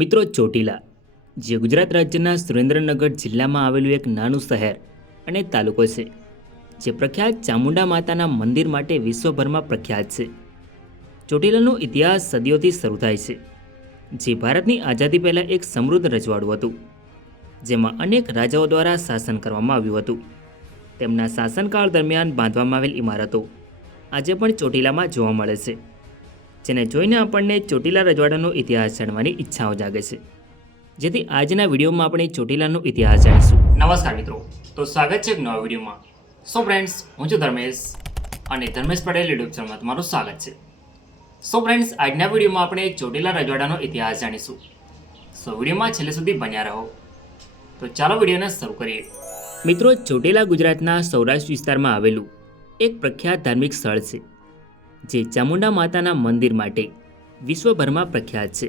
મિત્રો, ચોટીલા જે ગુજરાત રાજ્યના સુરેન્દ્રનગર જિલ્લામાં આવેલું એક નાનું શહેર અને તાલુકો છે, જે પ્રખ્યાત ચામુંડા માતાના મંદિર માટે વિશ્વભરમાં પ્રખ્યાત છે. ચોટીલાનો ઇતિહાસ સદીઓથી શરૂ થાય છે, જે ભારતની આઝાદી પહેલાં એક સમૃદ્ધ રજવાડું હતું, જેમાં અનેક રાજાઓ દ્વારા શાસન કરવામાં આવ્યું હતું. તેમના શાસનકાળ દરમિયાન બાંધવામાં આવેલ ઇમારતો આજે પણ ચોટીલામાં જોવા મળે છે, જેને જોઈને આપણને ચોટીલા રજવાડાનો ઇતિહાસ જાણવાની ઈચ્છાઓ જાગે છે. જેથી આજના વિડીયોમાં આપણે ચોટીલાનો ઇતિહાસ જાણીશું. નમસ્કાર મિત્રો, તો સ્વાગત છે એક નવા વિડીયોમાં. સો ફ્રેન્ડ્સ, હું છું ધર્મેશ અને ધર્મેશ પટેલ યુટ્યુબ ચેનલમાં તમારું સ્વાગત છે. સો ફ્રેન્ડ્સ, આજના વિડીયોમાં આપણે ચોટીલા રજવાડાનો ઇતિહાસ જાણીશું. સો વિડીયોમાં છેલ્લે સુધી બન્યા રહો. તો ચાલો વિડીયોને શરૂ કરીએ. મિત્રો, ચોટીલા ગુજરાતના સૌરાષ્ટ્ર વિસ્તારમાં આવેલું એક પ્રખ્યાત ધાર્મિક સ્થળ છે, જે ચામુંડા માતાના મંદિર માટે વિશ્વભરમાં પ્રખ્યાત છે.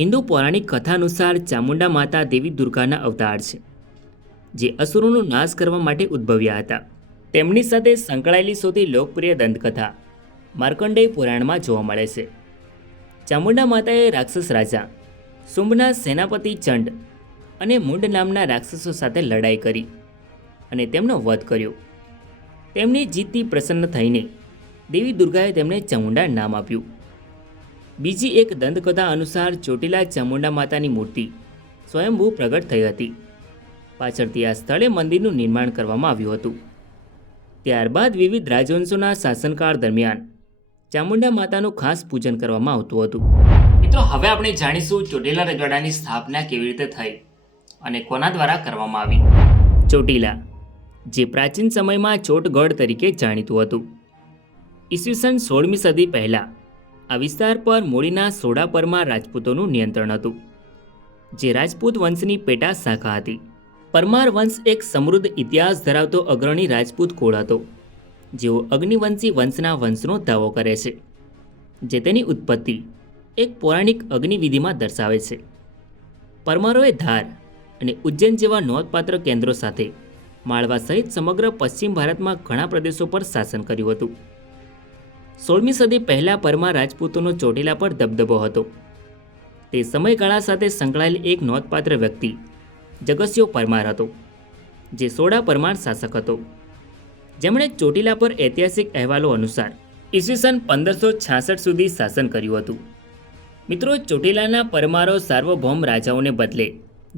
હિન્દુ પૌરાણિક કથા અનુસાર ચામુંડા માતા દેવી દુર્ગાના અવતાર છે, જે અસુરોનો નાશ કરવા માટે ઉદ્ભવ્યા હતા. તેમની સાથે સંકળાયેલી સૌથી લોકપ્રિય દંતકથા માર્કંડેય પુરાણમાં જોવા મળે છે. ચામુંડા માતાએ રાક્ષસ રાજા શુંભના સેનાપતિ ચંડ અને મુંડ નામના રાક્ષસો સાથે લડાઈ કરી અને તેમનો વધ કર્યો. તેમની જીતથી પ્રસન્ન થઈને દેવી દુર્ગાએ તેમને ચામુંડા નામ આપ્યું. બીજી એક દંતકથા અનુસાર ચોટીલા ચામુંડા માતાની મૂર્તિ સ્વયંભૂ પ્રગટ થઈ હતી. પાછળથી આ સ્થળે મંદિરનું નિર્માણ કરવામાં આવ્યું હતું. ત્યારબાદ વિવિધ રાજવંશોના શાસનકાળ દરમિયાન ચામુંડા માતાનું ખાસ પૂજન કરવામાં આવતું હતું. મિત્રો, હવે આપણે જાણીશું ચોટીલા રજવાડાની સ્થાપના કેવી રીતે થઈ અને કોના દ્વારા કરવામાં આવી. ચોટીલા, જે પ્રાચીન સમયમાં ચોટગઢ તરીકે જાણીતું હતું. ઈસવીસન 16મી સદી પહેલાં આ વિસ્તાર પર મૂળીના સોડા પરમાર રાજપૂતોનું નિયંત્રણ હતું, જે રાજપૂત વંશની પેટા શાખા હતી. પરમાર વંશ એક સમૃદ્ધ ઇતિહાસ ધરાવતો અગ્રણી રાજપૂત કુળ હતો, જેઓ અગ્નિવંશી વંશના વંશનો દાવો કરે છે, જે તેની ઉત્પત્તિ એક પૌરાણિક અગ્નિવિધિમાં દર્શાવે છે. પરમારોએ ધાર અને ઉજ્જૈન જેવા નોંધપાત્ર કેન્દ્રો સાથે માળવા સહિત સમગ્ર પશ્ચિમ ભારતમાં ઘણા પ્રદેશો પર શાસન કર્યું હતું. 16મી સદી પહેલાં પરમાર રાજપૂતોનો ચોટીલા પર દબદબો હતો. તે સમયગાળા સાથે સંકળાયેલ એક નોંધપાત્ર વ્યક્તિ જગસ્યો પરમાર હતો, જે સોડા પરમાર શાસક હતો, જેમણે ચોટીલા પર ઐતિહાસિક અહેવાલો અનુસાર ઈસવીસન 1566 સુધી શાસન કર્યું હતું. મિત્રો, ચોટીલાના પરમારો સાર્વભૌમ રાજાઓને બદલે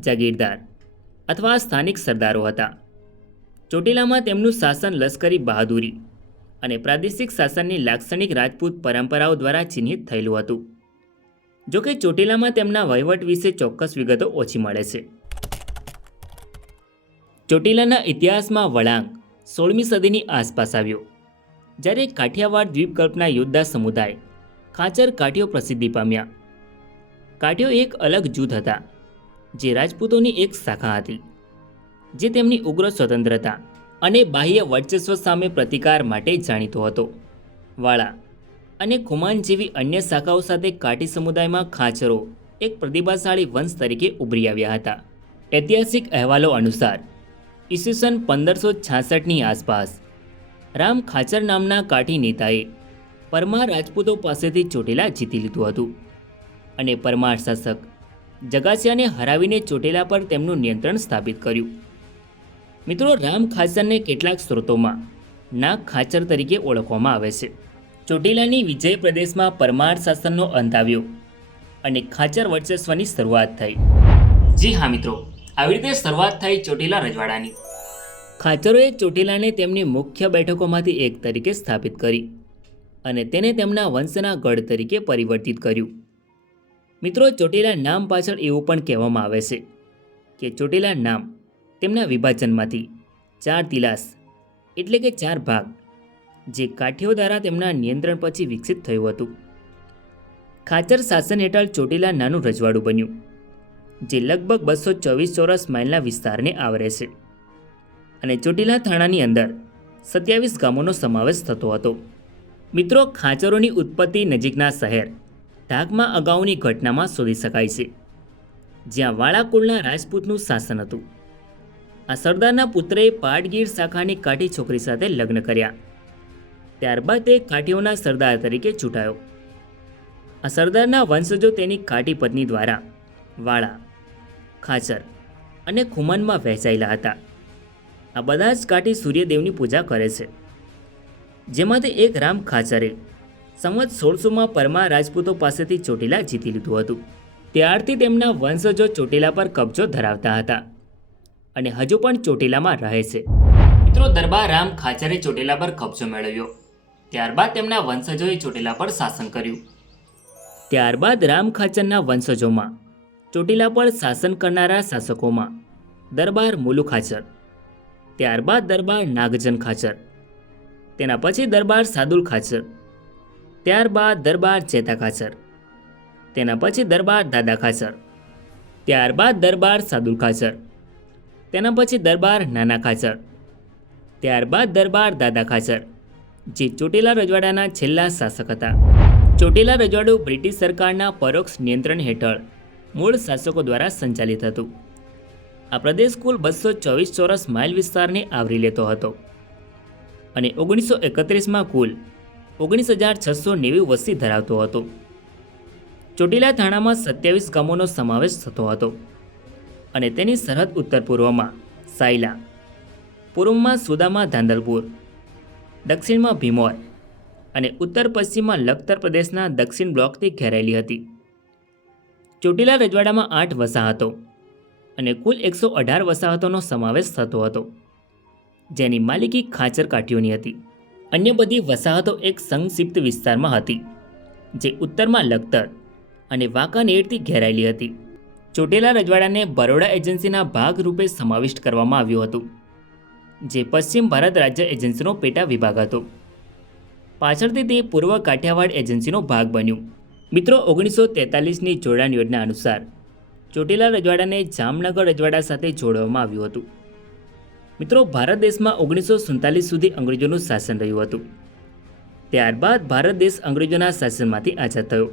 જાગીરદાર અથવા સ્થાનિક સરદારો હતા. ચોટીલામાં તેમનું શાસન લશ્કરી બહાદુરી અને પ્રાદેશિક શાસનની લાક્ષણિક રાજપૂત પરંપરાઓ દ્વારા ચિહ્નિત થયેલું હતું. જોકે ચોટીલામાં તેમના વહીવટ વિશે ચોક્કસ વિગતો ઓછી મળે છે. ચોટીલાના ઇતિહાસમાં વળાંક 16મી સદીની આસપાસ આવ્યો, જ્યારે કાઠિયાવાડ દ્વીપકલ્પના યોદ્ધા સમુદાય ખાચર કાઠીઓ પ્રસિદ્ધિ પામ્યા. કાઠીઓ એક અલગ જૂથ હતા, જે રાજપૂતોની એક શાખા હતી, જે તેમની ઉગ્ર સ્વતંત્રતા અને બાહ્ય વર્ચસ્વ સામે પ્રતિકાર માટે જાણીતો હતો. વાળા અને ખુમાન જેવી અન્ય શાખાઓ સાથે કાઠી સમુદાયમાં ખાચરો એક પ્રતિભાશાળી વંશ તરીકે ઉભરી આવ્યા હતા. ઐતિહાસિક અહેવાલો અનુસાર ઈસવીસન 1566ની આસપાસ રામ ખાચર નામના કાઠી નેતાએ પરમાર રાજપૂતો પાસેથી ચોટીલા જીતી લીધું હતું અને પરમાર શાસક જગાસિયાને હરાવીને ચોટીલા પર તેમનું નિયંત્રણ સ્થાપિત કર્યું. મિત્રો, રામ ખાચરને કેટલાક સ્ત્રોતોમાં નાગ ખાચર તરીકે ઓળખવામાં આવે છે. ચોટીલાની વિજય પ્રદેશમાં પરમાર શાસનનો અંત આવ્યો અને ખાચર વર્ચસ્વની શરૂઆત થઈ. જી હા મિત્રો, આવી રીતે શરૂઆત થઈ ચોટીલા રજવાડાની. ખાચરોએ ચોટીલાને તેમની મુખ્ય બેઠકોમાંથી એક તરીકે સ્થાપિત કરી અને તેને તેમના વંશના ગઢ તરીકે પરિવર્તિત કર્યું. મિત્રો, ચોટીલા નામ પાછળ એવું પણ કહેવામાં આવે છે કે ચોટીલા નામ તેમના વિભાજનમાંથી 4 તિલાસ એટલે કે 4 ભાગ, જે કાઠીઓ દ્વારા તેમના નિયંત્રણ પછી વિકસિત થયું હતું. ખાચર શાસન હેઠળ ચોટીલા નાનું રજવાડું બન્યું, જે લગભગ 224 ચોરસ માઇલના વિસ્તારને આવરે છે અને ચોટીલા થાણાની અંદર 27 ગામોનો સમાવેશ થતો હતો. મિત્રો, ખાચરોની ઉત્પત્તિ નજીકના શહેર ઢાકમાં અગાઉની ઘટનામાં શોધી શકાય છે, જ્યાં વાળા કુળના રાજપૂતનું શાસન હતું. આ સરદારના પુત્રએ પાટગીર શાખાની કાઠી છોકરી સાથે લગ્ન કર્યા. ત્યારબાદ તે કાઠીઓના સરદાર તરીકે ચૂંટાયો. આ સરદારના વંશજો તેની કાટી પત્ની દ્વારા વાળા, ખાચર અને ખુમાનમાં વહેંચાયેલા હતા. આ બધા જ કાટી સૂર્યદેવની પૂજા કરે છે. જેમાંથી એક રામ ખાચરે સંવત 1600માં પરમા રાજપૂતો પાસેથી ચોટીલા જીતી લીધું હતું. ત્યારથી તેમના વંશજો ચોટીલા પર કબજો ધરાવતા હતા અને હજુ પણ ચોટીલામાં રહે છે. મિત્રો, દરબાર રામ ખાચરે ચોટીલા પર કબજો મેળવ્યો. ત્યારબાદ તેમના વંશજોએ ચોટીલા પર શાસન કર્યું. ત્યારબાદ રામ ખાચરના વંશજોમાં ચોટીલા પર શાસન કરનારા શાસકોમાં દરબાર મુલુ ખાચર, ત્યારબાદ દરબાર નાગજન ખાચર, તેના પછી દરબાર સાદુલ ખાચર, ત્યારબાદ દરબાર ચેતા ખાચર, તેના પછી દરબાર દાદા ખાચર, ત્યારબાદ દરબાર સાદુલ ખાચર, તેના પછી દરબાર નાના ખાચર, ત્યારબાદ દરબાર દાદા ખાચર, જે ચોટીલા રજવાડાના છેલ્લા શાસક હતા. ચોટીલા રજવાડું બ્રિટિશ સરકારના પરોક્ષ નિયંત્રણ હેઠળ મૂળ શાસકો દ્વારા સંચાલિત હતું. આ પ્રદેશ કુલ 224 ચોરસ માઇલ વિસ્તારને આવરી લેતો હતો અને 1931માં કુલ 19,690 વસ્તી ધરાવતો હતો. ચોટીલા થાણામાં 27 ગામોનો સમાવેશ થતો હતો અને તેની સરહદ ઉત્તર પૂર્વમાં સાયલા, પૂર્વમાં સુદામા ધાંધલપુર, દક્ષિણમાં ભીમોર અને ઉત્તર પશ્ચિમમાં લખતર પ્રદેશના દક્ષિણ બ્લોકથી ઘેરાયેલી હતી. ચોટીલા રજવાડામાં 8 વસાહતો અને કુલ 118 વસાહતોનો સમાવેશ થતો હતો, જેની માલિકી ખાચર કાઠીઓની હતી. અન્ય બધી વસાહતો એક સંક્ષિપ્ત વિસ્તારમાં હતી, જે ઉત્તરમાં લખતર અને વાંકાનેરથી ઘેરાયેલી હતી. ચોટીલા રજવાડાને બરોડા એજન્સીના ભાગરૂપે સમાવિષ્ટ કરવામાં આવ્યું હતું, જે પશ્ચિમ ભારત રાજ્ય એજન્સીનો પેટા વિભાગ હતો. પાછળથી તે પૂર્વ કાઠિયાવાડ એજન્સીનો ભાગ બન્યું. મિત્રો, 1943ની જોડાણ યોજના અનુસાર ચોટીલા રજવાડાને જામનગર રજવાડા સાથે જોડવામાં આવ્યું હતું. મિત્રો, ભારત દેશમાં 1947 સુધી અંગ્રેજોનું શાસન રહ્યું હતું. ત્યારબાદ ભારત દેશ અંગ્રેજોના શાસનમાંથી આઝાદ થયો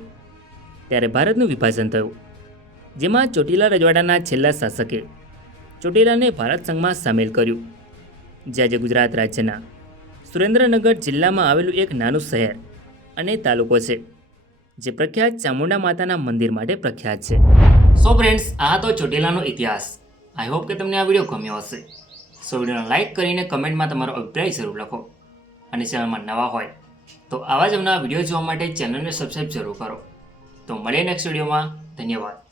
ત્યારે ભારતનું વિભાજન થયું, જેમાં ચોટીલા રજવાડાના છેલ્લા શાસકે ચોટીલાને ભારત સંઘમાં સામેલ કર્યું, જે આજે ગુજરાત રાજ્યના સુરેન્દ્રનગર જિલ્લામાં આવેલું એક નાનું શહેર અને તાલુકો છે, જે પ્રખ્યાત ચામુંડા માતાના મંદિર માટે પ્રખ્યાત છે. સો ફ્રેન્ડ્સ, આ તો ચોટીલાનો ઇતિહાસ. આઈ હોપ કે તમને આ વિડીયો ગમ્યો હશે. સો વિડીયોને લાઇક કરીને કમેન્ટમાં તમારો અભિપ્રાય જરૂર લખો અને ચેનલમાં નવા હોય તો આવા જ અવનવા વિડીયો જોવા માટે ચેનલને સબસ્ક્રાઈબ જરૂર કરો. તો મળીએ નેક્સ્ટ વિડીયોમાં. ધન્યવાદ.